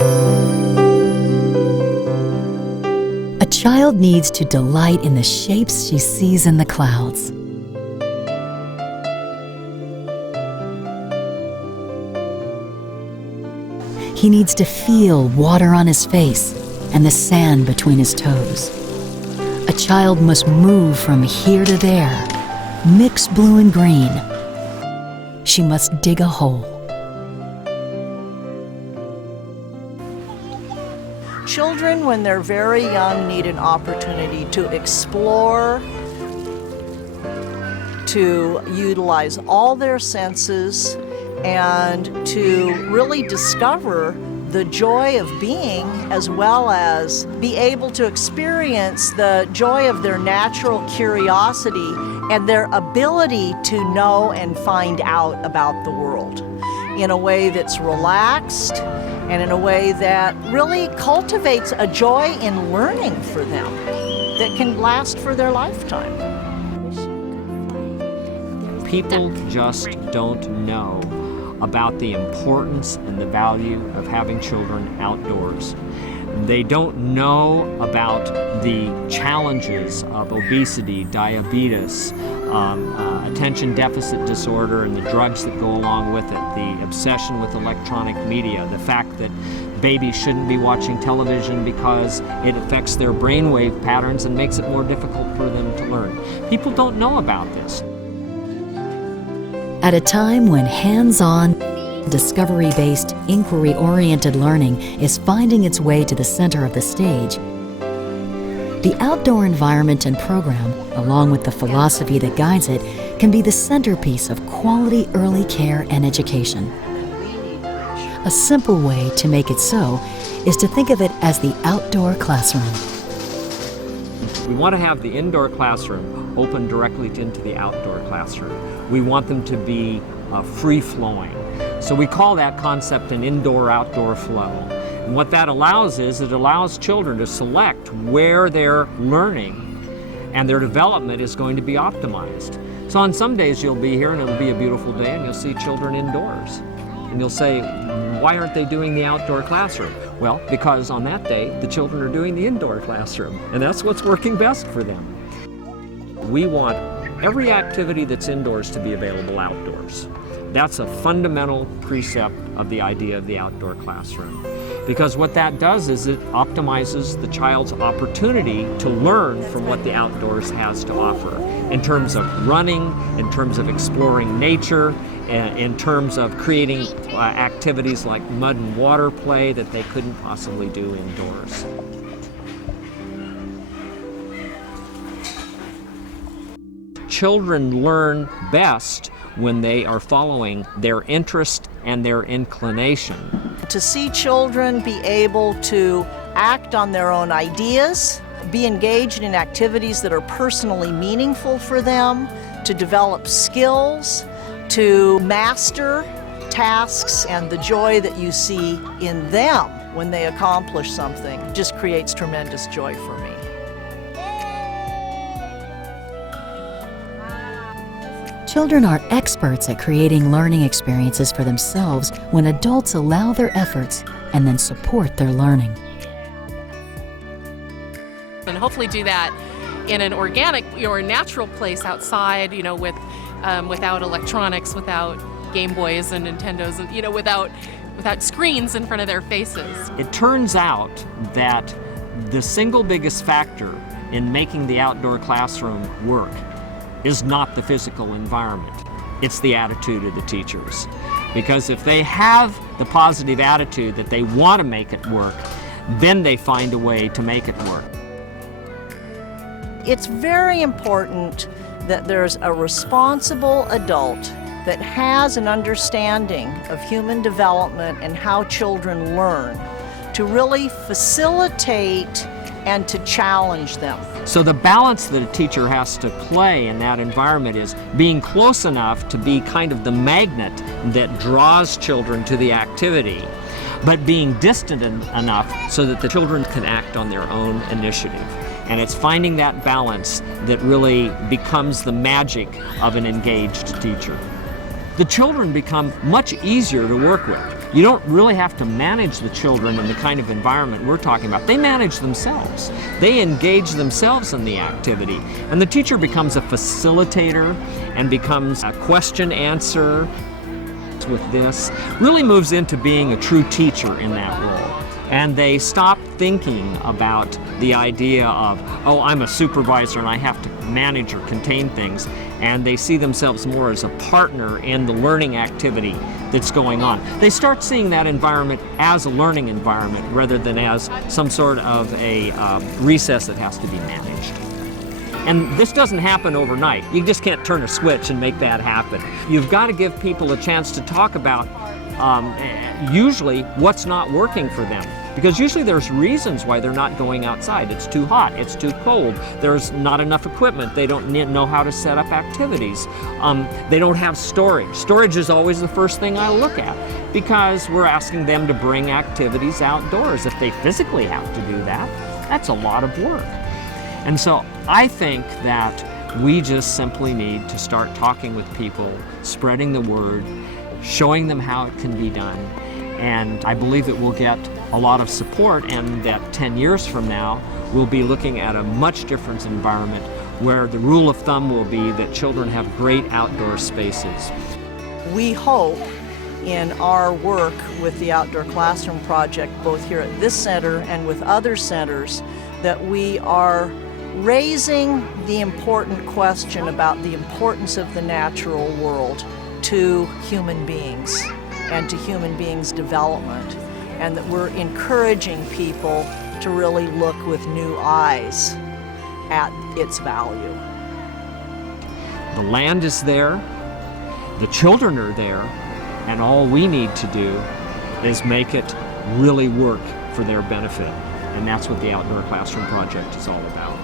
A child needs to delight in the shapes she sees in the clouds. He needs to feel water on his face and the sand between his toes. A child must move from here to there, mix blue and green. She must dig a hole. Children, when they're very young, need an opportunity to explore, to utilize all their senses, and to really discover the joy of being, as well as be able to experience the joy of their natural curiosity and their ability to know and find out about the world in a way that's relaxed and in a way that really cultivates a joy in learning for them that can last for their lifetime. People just don't know about the importance and the value of having children outdoors. They don't know about the challenges of obesity, diabetes, attention deficit disorder, and the drugs that go along with it, the obsession with electronic media, the fact that babies shouldn't be watching television because it affects their brainwave patterns and makes it more difficult for them to learn. People don't know about this. At a time when hands-on, discovery-based, inquiry-oriented learning is finding its way to the center of the stage, the outdoor environment and program, along with the philosophy that guides it, can be the centerpiece of quality early care and education. A simple way to make it so is to think of it as the outdoor classroom. We want to have the indoor classroom open directly into the outdoor classroom. We want them to be free-flowing. So we call that concept an indoor-outdoor flow. And what that allows is it allows children to select where they're learning and their development is going to be optimized. So on some days you'll be here and it'll be a beautiful day and you'll see children indoors. And you'll say, why aren't they doing the outdoor classroom? Well, because on that day, the children are doing the indoor classroom, and that's what's working best for them. We want every activity that's indoors to be available outdoors. That's a fundamental precept of the idea of the outdoor classroom. Because what that does is it optimizes the child's opportunity to learn from what the outdoors has to offer, in terms of running, in terms of exploring nature, in terms of creating activities like mud and water play that they couldn't possibly do indoors. Children learn best when they are following their interest and their inclination. To see children be able to act on their own ideas, be engaged in activities that are personally meaningful for them, to develop skills, to master tasks, and the joy that you see in them when they accomplish something just creates tremendous joy for me. Children are experts at creating learning experiences for themselves when adults allow their efforts and then support their learning. And hopefully do that in an organic or natural place outside, without electronics, without Game Boys and Nintendos, and without screens in front of their faces. It turns out that the single biggest factor in making the outdoor classroom work is not the physical environment. It's the attitude of the teachers. Because if they have the positive attitude that they want to make it work, then they find a way to make it work. It's very important that there's a responsible adult that has an understanding of human development and how children learn to really facilitate and to challenge them. So the balance that a teacher has to play in that environment is being close enough to be kind of the magnet that draws children to the activity, but being distant enough so that the children can act on their own initiative. And it's finding that balance that really becomes the magic of an engaged teacher. The children become much easier to work with. you don't really have to manage the children in the kind of environment we're talking about. They manage themselves. They engage themselves in the activity. And the teacher becomes a facilitator and becomes a question answer with this, really moves into being a true teacher in that role. And they stop thinking about the idea of, oh, I'm a supervisor and I have to manage or contain things. And they see themselves more as a partner in the learning activity that's going on. They start seeing that environment as a learning environment rather than as some sort of a recess that has to be managed. And this doesn't happen overnight. You just can't turn a switch and make that happen. You've got to give people a chance to talk about usually what's not working for them. Because usually there's reasons why they're not going outside. It's too hot, it's too cold, there's not enough equipment, they don't know how to set up activities, they don't have storage. Storage is always the first thing I look at because we're asking them to bring activities outdoors. If they physically have to do that, that's a lot of work. And so I think that we just simply need to start talking with people, spreading the word, showing them how it can be done. And I believe that we'll get a lot of support, and that 10 years from now, we'll be looking at a much different environment where the rule of thumb will be that children have great outdoor spaces. We hope in our work with the Outdoor Classroom Project, both here at this center and with other centers, that we are raising the important question about the importance of the natural world to human beings and to human beings' development, and that we're encouraging people to really look with new eyes at its value. The land is there, the children are there, and all we need to do is make it really work for their benefit. And that's what the Outdoor Classroom Project is all about.